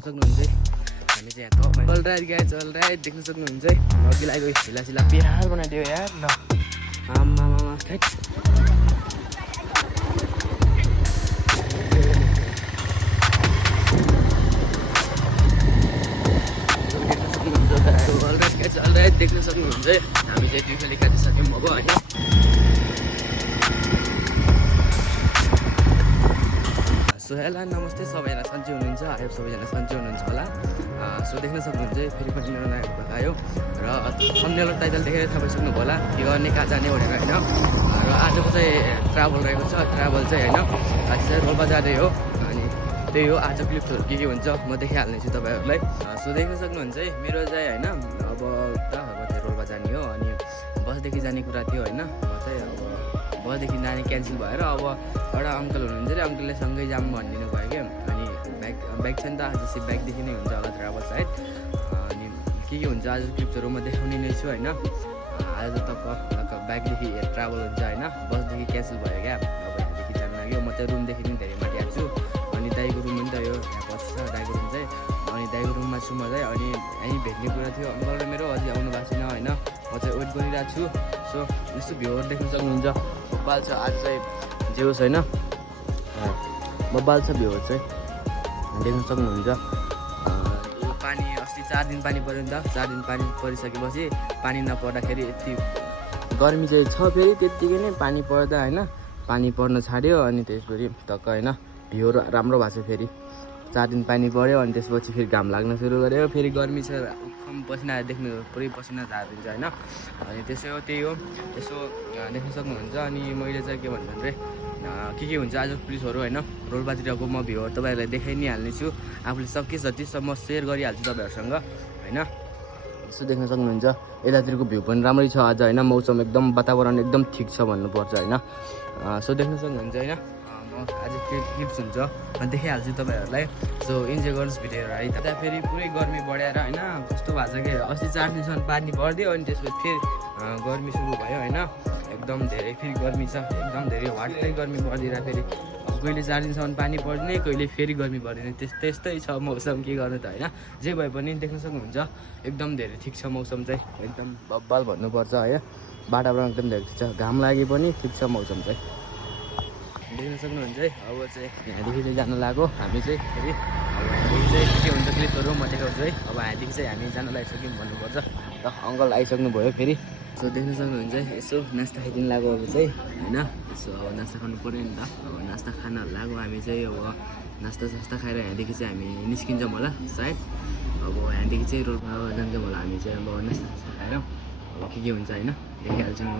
सक्नुहुन्छ हामी चाहिँ यहाँ चल रहा है देख्न सक्नुहुन्छ अघि लागेको हिला बिहार बनाइदियो यार ल आमामा थैट चल रहा है देख्न सक्नुहुन्छ हामी चाहिँ ट्युफेली काटिसक्यौँ अब होइन सो हेलो नमस्ते सबैजना सन्चै हुनुहुन्छ आयो सबैजना सन्चै हुनुहुन्छ होला सो देख्न सक्नुहुन्छ फेरि पनि मेरो नयाँ भ्लग आयो र थम्बनेल र टाइटल देखेर थाहा पाइसक्नु होला के गर्ने कहाँ जाने भनेर होइन र आजको चाहिँ ट्राभल रहेको छ ट्राभल चाहिँ होइन आज चाहिँ रोल्पा जाँदै हो अनि त्यही हो आज क्लिप्सहरू के हुन्छ म देखाइहाल्नेछु तपाईँहरूलाई सो देख्न सक्नुहुन्छ मेरो चाहिँ होइन अब कहाँ रोल्पा जाने हो अनि बसदेखि जाने कुरा थियो होइन म चाहिँ अब बसदेखि जाने क्यान्सल भएर अब एउटा अङ्कल हुनुहुन्छ अरे अङ्कलले सँगै जाऊँ भनिदिनु भयो क्या अनि बाइक छ नि त आज चाहिँ बाइकदेखि नै हुन्छ होला ट्राभल साइड अनि के हुन्छ आज क्लिप्सहरू म देखाउने नै छु होइन आज त बाइकदेखि ट्राभल हुन्छ होइन बसदेखि क्यान्सल भयो क्या अब यहाँदेखि जानु लाग्यो म चाहिँ रुमदेखि पनि धेरै माथि आएको छु अनि दाइको रुम पनि त यो यहाँ बस्छ दाइको रुम चाहिँ अनि दाइको रुममा छु म चाहिँ अनि यहीँ भेट्ने कुरा थियो अङ्कल र मेरो अझै आउनु भएको छैन होइन म चाहिँ वेट गरिरहेको छु सो यस्तो भ्यूहरू देख्न सक्नुहुन्छ बब्बाल छ आज चाहिँ जे होस् होइन बब्बाल छ भ्यूहरू चाहिँ देख्न सक्नुहुन्छ यो पानी अस्ति 4 दिन पानी पऱ्यो नि त 4 दिन पानी परिसकेपछि पानी नपर्दाखेरि यति गर्मी चाहिँ छ फेरि त्यत्तिकै नै पानी पर्दा होइन पानी पर्न छाड्यो अनि त्यसपछि टक्क होइन भ्यूहरू राम्रो भएको छ फेरि 4 दिन पानी पऱ्यो अनि त्यसपछि फेरि घाम लाग्न सुरु गर्यो फेरि गर्मी छ पसिना देख्नु पुरै पसिना झारिन्छ होइन अनि त्यही हो यसो देख्न सक्नुहुन्छ अनि मैले चाहिँ के भन्नु रे के हुन्छ आज प्लिजहरू होइन रोल्पातिरको म भ्यूहरू तपाईँहरूलाई देखाइ नै हाल्नेछु आफूले सके जतिसम्म सेयर गरिहाल्छु तपाईँहरूसँग होइन यसो देख्न सक्नुहुन्छ यतातिरको भ्यू पनि राम्रै छ आज होइन मौसम एकदम वातावरण एकदम ठिक छ भन्नुपर्छ होइन सो देख्न सक्नुहुन्छ होइन आज फेरि क्लिप्स हुन्छ देखाइहाल्छु तपाईँहरूलाई सो इन्जोय गर्नुहोस् भिडियोहरू है त्यहाँ फेरि पुरै गर्मी बढाएर होइन कस्तो भएको छ कि अस्ति 4 दिनसम्म पानी परिदियो अनि त्यसपछि फेरि गर्मी सुरु भयो होइन एकदम धेरै फेरि गर्मी छ एकदम धेरै वाटै गर्मी परिदिएर फेरि कहिले 4 दिनसम्म पानी पर्ने कहिले फेरि गर्मी परिदिने त्यस्तै छ मौसम के गर्नु त होइन जे भए पनि देख्न सक्नुहुन्छ एकदम धेरै ठिक छ मौसम चाहिँ एकदम बब्बाल भन्नुपर्छ है वातावरण एकदम धेरै ठिक छ घाम लागे पनि ठिक छ मौसम चाहिँ देख्न सक्नुहुन्छ है अब चाहिँ यहाँदेखि चाहिँ जानु लाग्यो हामी चाहिँ फेरि यहाँदेखि चाहिँ के हुन्छ क्लिपहरू म देखाउँछु है अब यहाँदेखि चाहिँ हामी जान लागिसक्यौँ भन्नुपर्छ र अङ्कल आइसक्नु भयो फेरि सो देख्न सक्नुहुन्छ है यसो नास्ता खाइदिनु लाग्यो अब चाहिँ होइन यसो अब नास्ता खानु पऱ्यो नि त अब नास्ता खान लाग्यो हामी चाहिँ अब नास्ता खाएर यहाँदेखि चाहिँ हामी निस्किन्छौँ होला सायद अब यहाँदेखि चाहिँ रोडमा जान्छौँ होला हामी चाहिँ अब नास्ता खाएर अब के हुन्छ होइन देखिहाल्छौँ म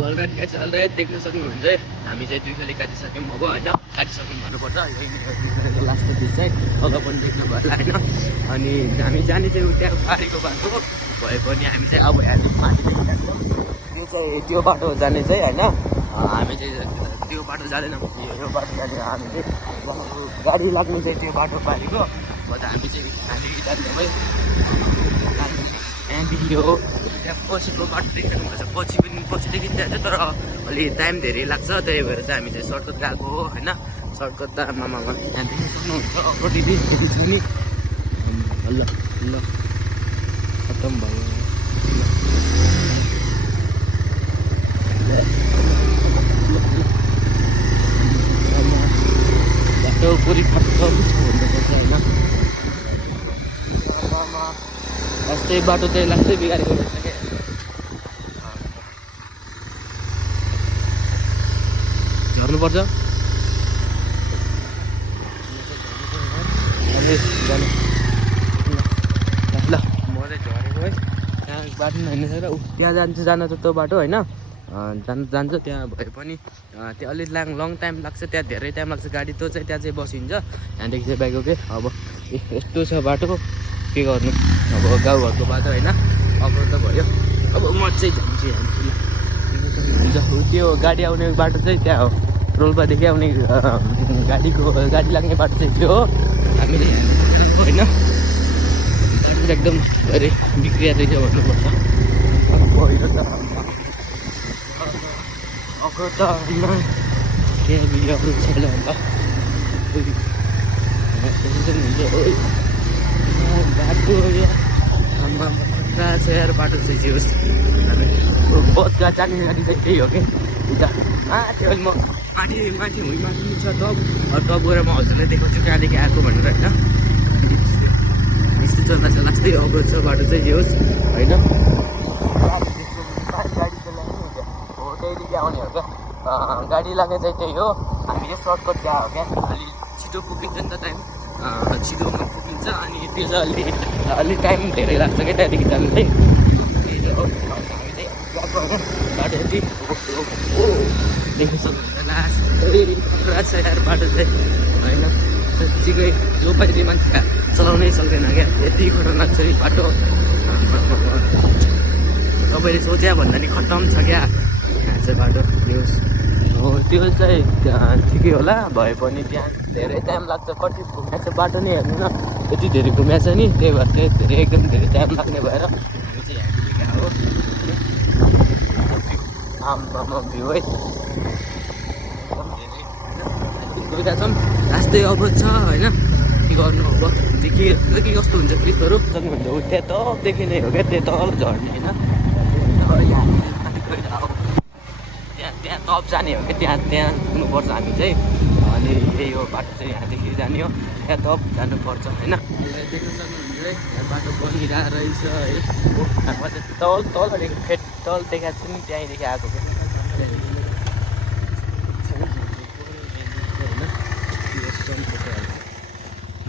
बलगाडी चल रहा है देख्न सक्नुहुन्छ हामी चाहिँ दुईखाली काटिसक्यौँ अब होइन काटिसक्यौँ भन्नुपर्छ यही लास्टको चिज चाहिँ अगाडि पनि देख्नु भयो होइन अनि हामी जाने चाहिँ त्यहाँ पारीको बाटो भए पनि हामी चाहिँ अब यो चाहिँ त्यो बाटो जाने चाहिँ होइन हामी चाहिँ त्यो बाटो जाँदैन यो बाटो जाने हामी चाहिँ गाडी लाग्ने चाहिँ त्यो बाटो पारीको हामी जाने त्यहाँदेखि हो त्यहाँ पछिको बाटो देख्नुहुन्छ पछिदेखि त्यहाँ चाहिँ तर अलि टाइम धेरै लाग्छ त्यही भएर चाहिँ हामी चाहिँ सर्टकट गएको हो होइन सर्टकट त आमामा त्यहाँ देख्न सक्नुहुन्छ अगाडि छ नि ल ल खतम भयो बाटो पुरै खतम भन्नुपर्छ होइन यस्तै बाटो चाहिँ लाग्दै बिगारेको रहेछ क्या झर्नुपर्छ ल म चाहिँ झरेको है त्यहाँ बाटो होइन र त्यहाँ जान त त्यो बाटो होइन जान्छ त्यहाँ भए पनि त्यहाँ अलिक लङ टाइम लाग्छ त्यहाँ धेरै टाइम लाग्छ गाडी त्यो चाहिँ त्यहाँ चाहिँ बसिन्छ त्यहाँदेखि चाहिँ बाइक के अब यस्तो छ बाटो के गर्नु अब गाउँघरको बाटो होइन अब त भयो अब म चाहिँ जान्छु हुन्छ त्यो गाडी आउने बाटो चाहिँ त्यहाँ हो रोल्पादेखि आउने गाडी लाग्ने बाटो चाहिँ त्यो हो हामीले होइन एकदम धेरै बिग्रिया रहेछ भन्नुपर्छ पहिरो त अब त त्यहाँ बिग्रियाहरू छैन अन्त बाटो आमा छ यार बाटो चाहिँ जे होस् बोधका जाने गाडी चाहिँ त्यही हो कि उता त्यो म माथि माथि छ टप गएर म हजुरलाई देखाउँछु कहाँदेखि आएको भनेर होइन यस्तो चल्दा यस्तै अग्लो छ बाटो चाहिँ जे होस् होइन गाडी चलाउने हो त्यहीदेखि आउने हो क्या गाडी लाग्ने चाहिँ त्यही हो हामी यो सर्टकट गएको हो क्या अलि छिटो पुगिन्छ नि त टाइम छिटोमा पुगिन्छ अनि त्यो चाहिँ अलि टाइम धेरै लाग्छ क्या त्यहाँदेखि जानु चाहिँ त्यही त हो हामी चाहिँ बाटो यति देख्नु सक्नुहुन्छ लास्ट खतरा छ यार बाटो चाहिँ होइन साँच्चीकै जो पाइने मान्छे चलाउनै सक्दैन क्या यति खतरनाक छ नि बाटो तपाईँले सोचे भन्दा नि खतम छ क्या यहाँ चाहिँ बाटो हो त्यो चाहिँ ठिकै होला भए पनि त्यहाँ धेरै टाइम लाग्छ कति घुमेको छ बाटो नै हेर्नु न यति धेरै घुमेको छ नि त्यही भएर चाहिँ धेरै एकदम धेरै टाइम लाग्ने भएर हामी चाहिँ यहाँ हो आम्मामा भ्यू है गइरहेछौँ रास्तै अवरोध छ होइन के गर्नु अब के कस्तो हुन्छ क्लिपहरू सक्नुहुन्छ त्यहाँ तपदेखि नै हो क्या त्यो तल झर्ने होइन त्यहाँ तप जाने हो क्या त्यहाँ पुग्नुपर्छ हामी चाहिँ अनि यही हो बाटो चाहिँ यहाँदेखि जाने हो त्यहाँ तप जानुपर्छ होइन देख्न सक्नुहुन्छ है यहाँ बाटो बनिरहेको रहेछ है तल देखाएको छु नि त्यहीँदेखि आएको क्या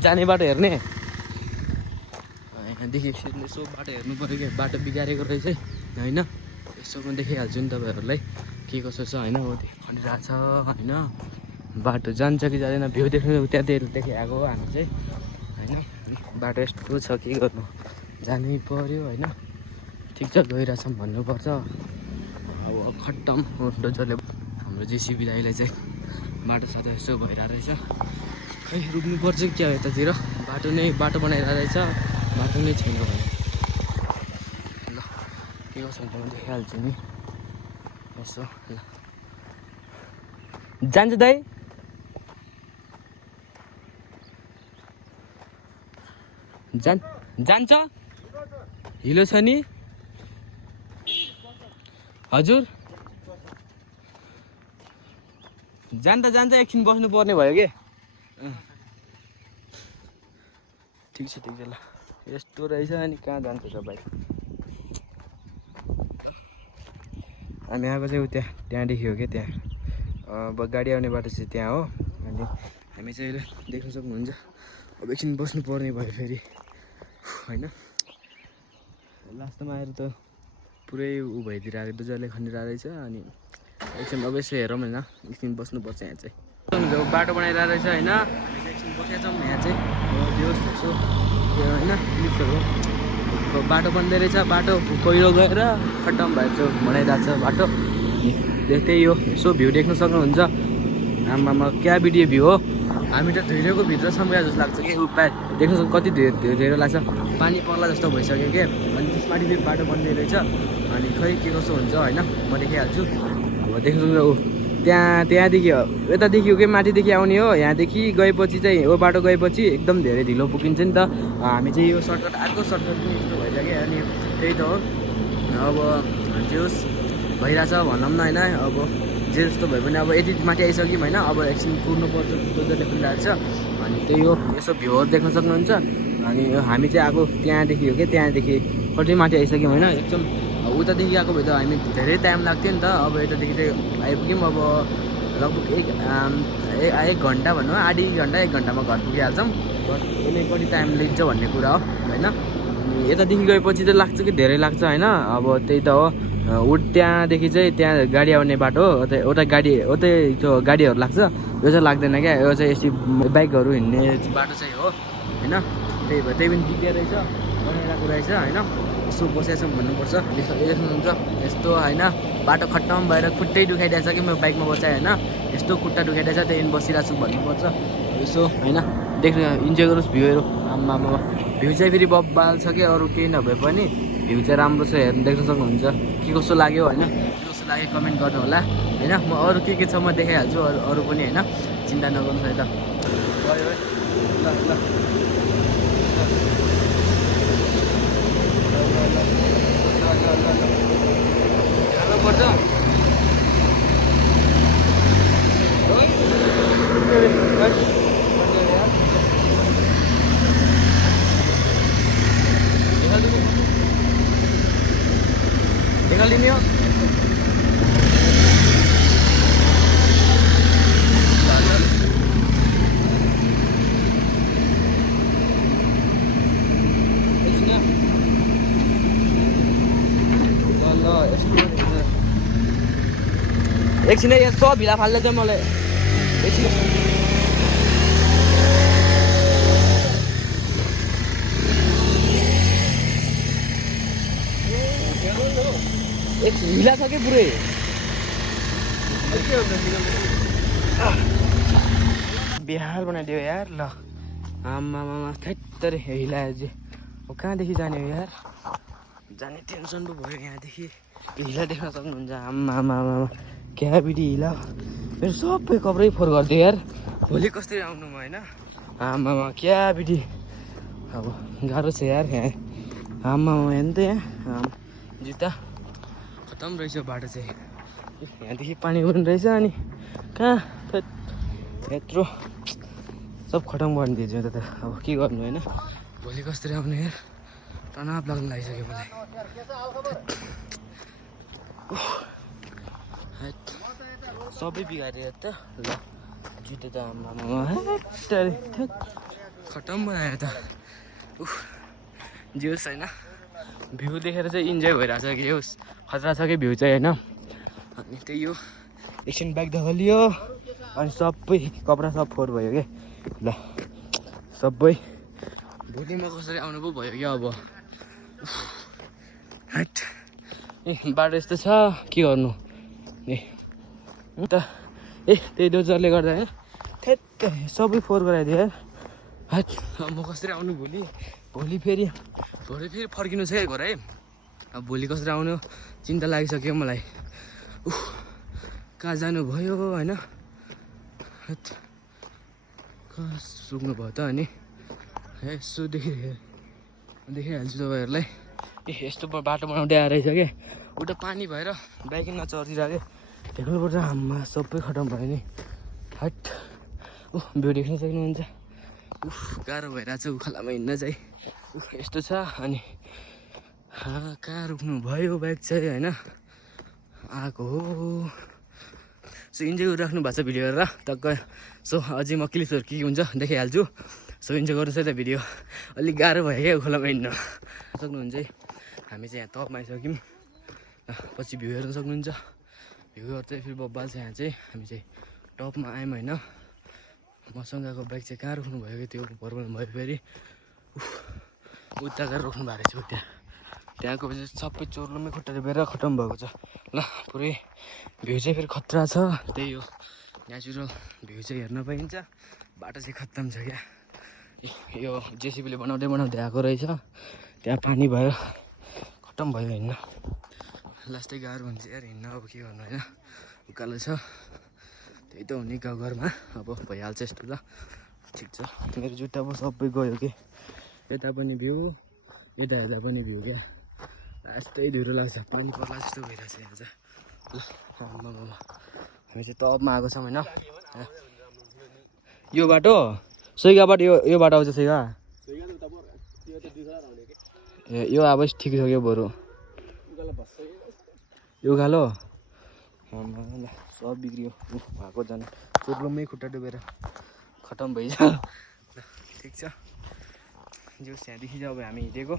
जाने बाटो हेर्ने यहाँदेखि यसो बाटो हेर्नु पऱ्यो क्या बाटो बिगारेको रहेछ है होइन यसो म देखाइहाल्छु नि तपाईँहरूलाई के कसो छ होइन हो खनिरहेको छ होइन बाटो जान्छ कि जाँदैन भ्यू देख्नु त्यहाँदेखि आएको हो हामी चाहिँ होइन बाटो यस्तो छ के गर्नु जानै पऱ्यो होइन ठिक छ गइरहेछौँ भन्नुपर्छ अब खट्टम डोजरले हाम्रो जेसिबी दाइलाई चाहिँ बाटो साटो यसो भइरहेको रहेछ खै रुक्नुपर्छ कि क्या हो यतातिर बाटो बनाइरहेको रहेछ बाटो नै छैन भने ल के कसो हुन्छ म देखाइहाल्छु नि यसो ल जान्छ दाइ जान्छ हिलो छ नि हजुर जान्छ एकछिन बस्नु पर्ने भयो कि ठिक छ ल यस्तो रहेछ अनि कहाँ जान्छ त भाइ हामी आएको चाहिँ त्यहाँदेखि हो क्या त्यहाँ अब गाडी आउने बाटो चाहिँ त्यहाँ हो अनि हामी चाहिँ अहिले देख्न सक्नुहुन्छ अब एकछिन बस्नु पर्ने भयो फेरि होइन लास्टमा आएर त पुरै भइदिएर आएको डोजरले खनिरहेको रहेछ अनि एकछिन अब यसो हेरौँ होइन एकछिन बस्नुपर्छ यहाँ चाहिँ बाटो बनाइरहेको रहेछ होइन एकछिन बसेका छौँ यहाँ चाहिँ यसो होइन क्लिप्सहरू बाटो बन्दै रहेछ बाटो पहिरो गएर खट्टम भएर चाहिँ बनाइरहेको छ बाटो त्यही हो यसो भ्यू देख्न सक्नुहुन्छ आमामा क्या भिडियो भ्यू हो हामी त धैर्यको भित्रसम्म गए जस्तो लाग्छ कि देख्नु सक्छ कति धैर्य लाग्छ पानी पर्ला जस्तो भइसक्यो कि अनि त्यसमाथि फेरि बाटो बन्दै रहेछ अनि खै के कसो हुन्छ होइन म देखाइहाल्छु अब देख्नु सक्छ ऊ त्यहाँदेखि यतादेखि के माथिदेखि आउने हो यहाँदेखि गएपछि चाहिँ हो बाटो गएपछि एकदम धेरै ढिलो पुगिन्छ नि त हामी चाहिँ यो सर्टकट अर्को सर्टकट पनि यस्तो भइसक्यो अनि त्यही त हो अब जे होस् भइरहेछ भनौँ न होइन अब जे जस्तो भए पनि अब यति माथि आइसक्यौँ होइन अब एकछिन कुर्नुपर्छ दोजरले खुलिरहेको छ अनि त्यही हो यसो भ्यूहरू देख्न सक्नुहुन्छ अनि हामी चाहिँ आएको त्यहाँदेखि हो कि त्यहाँदेखि कति माथि आइसक्यौँ होइन एकदम उतादेखि आएको भए त हामी धेरै टाइम लाग्थ्यो नि त अब यतादेखि चाहिँ आइपुग्यौँ अब लगभग एक घन्टा भनौँ आधी घन्टा 1 घन्टामा घर पुगिहाल्छौँ यसले कति टाइम लिन्छ भन्ने कुरा हो होइन यतादेखि गएपछि चाहिँ लाग्छ कि धेरै लाग्छ होइन अब त्यही त हो त्यहाँदेखि चाहिँ त्यहाँ गाडी आउने बाटो उता गाडी उतै त्यो गाडीहरू लाग्छ यो चाहिँ लाग्दैन क्या यो चाहिँ यस्तो बाइकहरू हिँड्ने बाटो चाहिँ हो होइन त्यही भएर त्यही पनि बिग्रिया रहेछ बनाइरहेको रहेछ होइन यसो बसेको छौँ भन्नुपर्छ देख्नुहुन्छ यस्तो होइन बाटो खट्टम भएर खुट्टै दुखाइदिएछ कि म बाइकमा बसाएँ होइन यस्तो खुट्टा दुखाइदिएछ त्यही बसिरहेको छु भन्नुपर्छ यसो होइन देख्नु इन्जोय गरोस् भ्यूहरू आम्मा भ्यू चाहिँ फेरि बब्बाल छ कि अरू केही नभए पनि भ्यू चाहिँ राम्रो छ हेर्नु देख्न सक्नुहुन्छ के कस्तो लाग्यो होइन के कस्तो लाग्यो कमेन्ट गर्नु होला होइन म अरू के छ म देखाइहाल्छु अरू पनि होइन चिन्ता नगर्नुहोस् है त पर्छ निकालिने हो एकछिन यहाँ सब भिला फाल्दै चाहिँ मलाई एकछिन हिला छ कि पुरै बिहार बनाइदियो यार ल आमामा थैत्तरे हिलायो चाहिँ अब कहाँदेखि जाने हो यार जाने टेन्सन पो भयो यहाँदेखि हिला देख्न सक्नुहुन्छ आमामा क्या बिडी हिला मेरो सबै कपडै फोहोर गरिदियो यार भोलि कसरी आउनु म होइन आमामा क्या बिडी अब गाह्रो छ यार यहाँ आमामा हेर्नु त यहाँ जुत्ता खतम रहेछ बाटो चाहिँ यहाँदेखि पानी पनि रहेछ अनि कहाँ यत्रो सब खतम गरिदिएछ त अब के गर्नु होइन भोलि कसरी आउनु यार तनाव लाग्नु लागिसक्यो मलाई सबै बिगारेर त ल जुत्ता त आमामा खतम भयो त जे होस् होइन भ्यू देखेर चाहिँ इन्जोय भइरहेछ कि होस् खतरा छ कि भ्यू चाहिँ होइन अनि त्यही हो एकछिन बाइक धलियो अनि सबै कपडा सब फोहोर भयो कि ल सबै भोलि म कसरी आउनु पो भयो क्या अब हाट ए बाटो यस्तो छ के गर्नु ए त ए त्यही डोजरले गर्दा होइन थेट सबै फोहोर गराइदियो यार हाट म कसरी आउनु भोलि फेरि फर्किनु छ है घर है अब भोलि कसरी आउनु चिन्ता लागिसक्यो मलाई कहाँ जानु भयो होइन कहाँ सुक्नु भयो त अनि यसो देखाइहाल्छु तपाईँहरूलाई ए यस्तो बाटो बनाउँदै आएर रहेछ क्या उता पानी भएर बाइक नचर्दिरहेको देख्नुपर्छ हाममा सबै खतम भयो नि हट भ्यू देख्न सक्नुहुन्छ गाह्रो भइरहेछ उखालामा हिँड्न चाहिँ यस्तो छ अनि कहाँ रोक्नु भयो बाइक चाहिँ होइन आएको हो सो इन्जोय गरिराख्नु भएको छ भिडियो हेरेर टक्क सो अझै म क्लिप्सहरू के हुन्छ देखाइहाल्छु सो इन्जोय गर्नुहोस् है त भिडियो अलिक गाह्रो भयो क्या खोलामा हिँड्न सक्नुहुन्छ है हामी चाहिँ यहाँ टपमा आइसक्यौँ पछि भ्यू हेर्न सक्नुहुन्छ भ्यूहरू चाहिँ फेरि बब्बाल छ यहाँ चाहिँ हामी चाहिँ टपमा आयौँ होइन मसँगको बाइक चाहिँ कहाँ रोक्नु भयो कि त्यो प्रब्लम भयो फेरि उता गएर रोक्नु भएको रहेछ त्यहाँको पछि सबै चोर्लुमै खुट्टा टिपेर खतम भएको छ ल पुरै भ्यू चाहिँ फेरि खतरा छ त्यही हो नेचुरल भ्यू चाहिँ हेर्न पाइन्छ बाटो चाहिँ खत्तम छ क्या। यो जेसिबीले बनाउँदै आएको रहेछ, त्यहाँ पानी भएर खत्तम भयो हिँड्न। लास्टै गाह्रो हुन्छ यार हिँड्न, अब के गर्नु होइन, उकालो छ त्यही त हो नि गाउँघरमा, अब भइहाल्छ यस्तो ल। ठिक छ, मेरो जुत्ता अब सबै गयो कि, यता पनि भ्यू यता हेर्दा पनि भ्यू क्या, लास्टै धुरो लाग्छ, पानी पर्ला जस्तो भइरहेछ यहाँ चाहिँ ल। आम्मामा हामी चाहिँ टपमा आएको छौँ होइन। यो बाटो सोइगाबाट यो बाटो आउँछ सोइगा ए, यो अब ठिक छ क्या बरु यो उकालो सब बिग्रियो भएको झन् चोर्लोमै खुट्टा डुबेर खतम भइन्छ ल। ठिक छ जोस्, यहाँदेखि चाहिँ अब हामी हिँडेको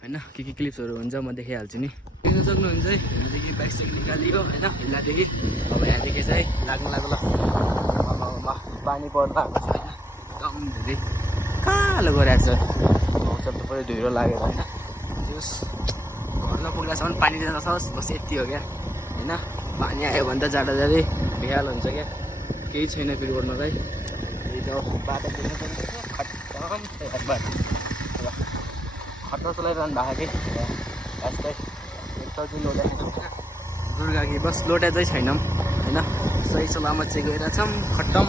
होइन, के क्लिप्सहरू हुन्छ म देखाइहाल्छु नि। देख्न सक्नुहुन्छ है, यहाँदेखि बाइक साइक निकालियो होइन हिल्लादेखि। अब यहाँदेखि चाहिँ लाग्नु लाग्यो ल, पानी पर्न आएको छ होइन, एकदम धेरै कालो गरिरहेको छ, मौसम त पुरै धुइरो लागेर होइन। जोस् घर नपुग्दासम्म पानी दिन नसोस्, बस यति हो क्या होइन। पानी आयो भने त जाँदा जाँदै बेहाल हुन्छ क्या, केही छैन फेरि गर्नलाई। त्यही त बाटो देख्न सक्नुहुन्छ, खत्तम छ यार बाटो, खत्तम चलाइरहनु भएको कि यस्तै एकताल चाहिँ लोटा छैनौँ होइन, दुर्गा कि बस लोटा चाहिँ छैनौँ होइन, सही सलामत चाहिँ गइरहेछौँ खत्तम।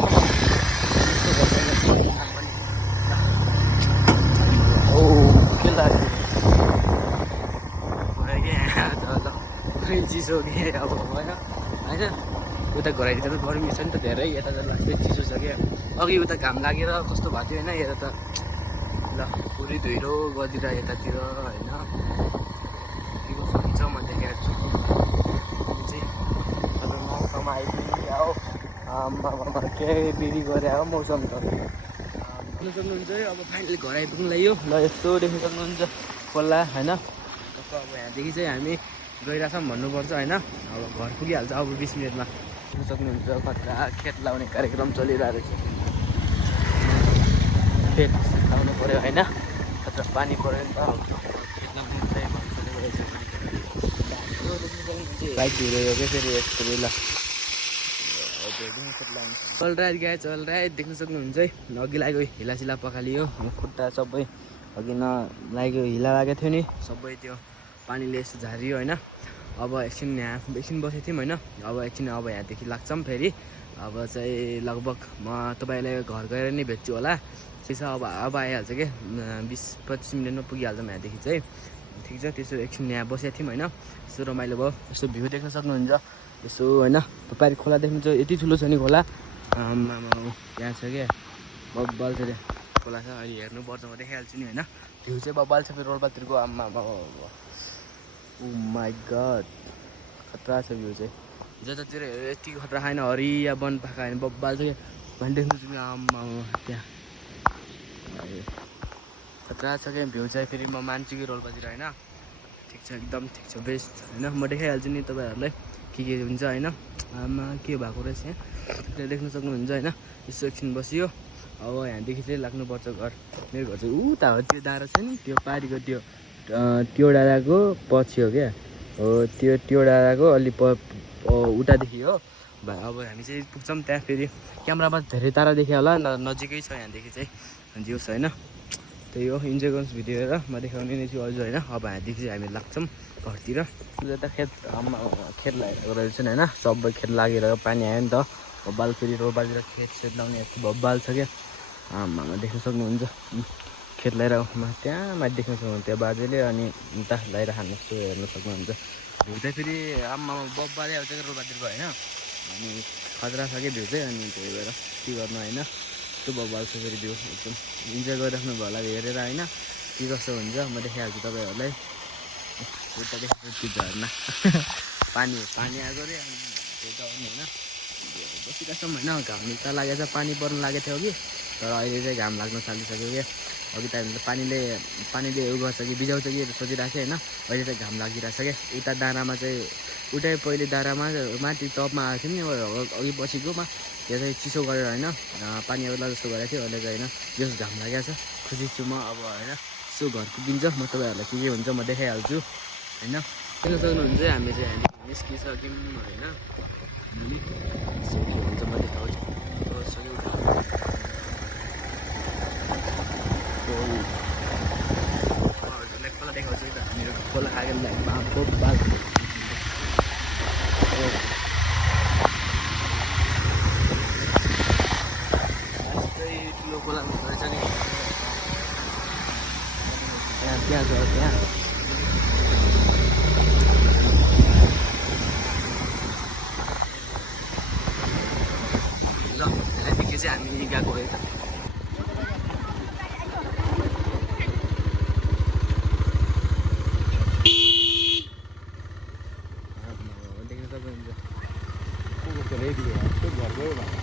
ओ के लाग्यो चिसो कि अब होइन होइन, उता घरतिर त गर्मी छ नि त धेरै, यता त लास्टै चिसो छ क्या। अघि उता घाम लागेर कस्तो भएको थियो होइन, यता त ल पुरै धुइरो गरिदिएर यतातिर होइन। के कस्तो हुन्छ म देखाएको छु चाहिँ तपाईँ मौसम आइपुग्यो आम्मा के बिरी गरे हो मौसम त देख्न सक्नुहुन्छ है। अब फाइनली घर आइपुग्नु लाग्यो ल, यस्तो देख्न सक्नुहुन्छ खोला होइन। अब यहाँदेखि चाहिँ हामी गइरहेछौँ भन्नुपर्छ होइन, अब घर पुगिहाल्छ अब 20 मिनटमा। देख्न सक्नुहुन्छ कता खेत लाउने कार्यक्रम चलिरहेको रहेछ, खेत लाउनु पऱ्यो होइन, कता पानी पऱ्यो नि त, खेत लाउनु चाहिँ भनिसकेको रहेछ। बाइक धुइरह्यो क्या फेरि यस्तो ल, चल रहा है चल रहा है, देख्न सक्नुहुन्छ है। अघि लाग्यो हिलासिला पखालियो, खुट्टा सबै अघि नलाग्यो, हिला लागेको थियो नि सबै त्यो पानीले यस्तो झारियो होइन। अब एकछिन बसेको थियौँ होइन, अब एकछिन अब यहाँदेखि लाग्छौँ फेरि। अब चाहिँ लगभग म तपाईँलाई घर गएर नै भेट्छु होला, त्यसो अब आइहाल्छ क्या, 20-25 मिनटमा पुगिहाल्छौँ यहाँदेखि चाहिँ। ठिक छ, त्यसो एकछिन यहाँ बसेको थियौँ होइन, यसो रमाइलो भयो। यसो भ्यू देख्न सक्नुहुन्छ यसो होइन, पारि खोला देख्नुहुन्छ, यति ठुलो छ नि खोला, यहाँ छ क्या बब्बाल छ क्या खोला छ। अहिले हेर्नुपर्छ म देखाइहाल्छु नि होइन, भ्यू चाहिँ बब्बाल छ फेरि रोल्पातिरको, आम्मा ओ माई गड खतरा छ भ्यू चाहिँ, जतातिर यति खतरा छैन, हरिया वन पाखा होइन बब्बाल छ क्या। भने देख्नु आम्मा त्यहाँ खतरा छ क्या भ्यू चाहिँ, फेरि म मान्छु कि रोल्पातिर होइन। ठिक छ एकदम ठिक छ, बेस्ट होइन, म देखाइहाल्छु नि तपाईँहरूलाई के हुन्छ होइन। आमा के भएको रहेछ यहाँ, त्यहाँ देख्न सक्नुहुन्छ होइन। यसो एकछिन बसियो, अब यहाँदेखि चाहिँ लाग्नुपर्छ घर। मेरो घर चाहिँ उता हो, त्यो डाँडा छ नि त्यो पारिको त्यो डाँडाको पछि हो क्या, हो त्यो डाँडाको अलि उतादेखि हो। अब हामी चाहिँ पुग्छौँ त्यहाँ, फेरि क्यामेरामा धेरै तारा देख्यो होला, नजिकै छ यहाँदेखि चाहिँ जियोस् होइन। त्यही हो, इन्जोय गर्नुहोस् भिडियो हेरेर, म देखाउने नै छु अझ होइन। अब यहाँदेखि चाहिँ हामी लाग्छौँ घरतिर। यता खेत लागेको रहेछ नि होइन, सबै खेत लागेर पानी आयो नि त बब्बाल, फेरि रोबातिर खेत लाउने यस्तो बब्बाल छ क्या। आमा देख्न सक्नुहुन्छ खेत लगाएर त्यहाँ माथि देख्न सक्नुहुन्छ त्यहाँ बाजेले, अनि उता लगाएर खानु जस्तो हेर्न सक्नुहुन्छ। भ्यू चाहिँ फेरि आमा बब्बाले आउँछ क्या रोबातिरको होइन, अनि खतरा छ क्या भ्यू चाहिँ, अनि त्यही भएर के गर्नु होइन, यस्तो बब्बाल छ फेरि भ्यू, एकदम इन्जोय गरिराख्नु भयो होला हेरेर होइन, के कस्तो हुन्छ म देखाइहाल्छु तपाईँहरूलाई। उता देख्छु झर्ना पानी आएको अरे, त्यही त आउनु होइन, बसिरहेको छौँ होइन। घाम त लागेको छ, पानी पर्नु लागेको थियो कि, तर अहिले चाहिँ घाम लाग्न थालिसक्यो क्या। अघि त हामीले पानीले उयो गर्छ कि बिजाउँछ कि सोचिरहेको थियो होइन, अहिले चाहिँ घाम लागिरहेछ क्या। उता डाँडामा चाहिँ उतै पहिले डाँडामा माथि टपमा आएको थियो नि अघि बसेकोमा, त्यो चाहिँ चिसो गरेर होइन पानी आउला जस्तो गरेको थियो। अहिले चाहिँ होइन जस घाम लागेको छ, खुसी छु म अब होइन। यसो घर पुगिन्छ, म तपाईँहरूलाई के हुन्छ म देखाइहाल्छु होइन। किन सक्नुहुन्छ हामी चाहिँ यहाँदेखि निस्किसक्यौँ होइन, के हुन्छ म देखाउँछु। लागेल बापको बाल ठुलो खोला रहेछ नि त्यहाँ छ त्यहाँ ल त्यहाँदेखि चाहिँ हामी गएको हो यता देख्न सक्नुहुन्छ रेडी है, तो घर गयो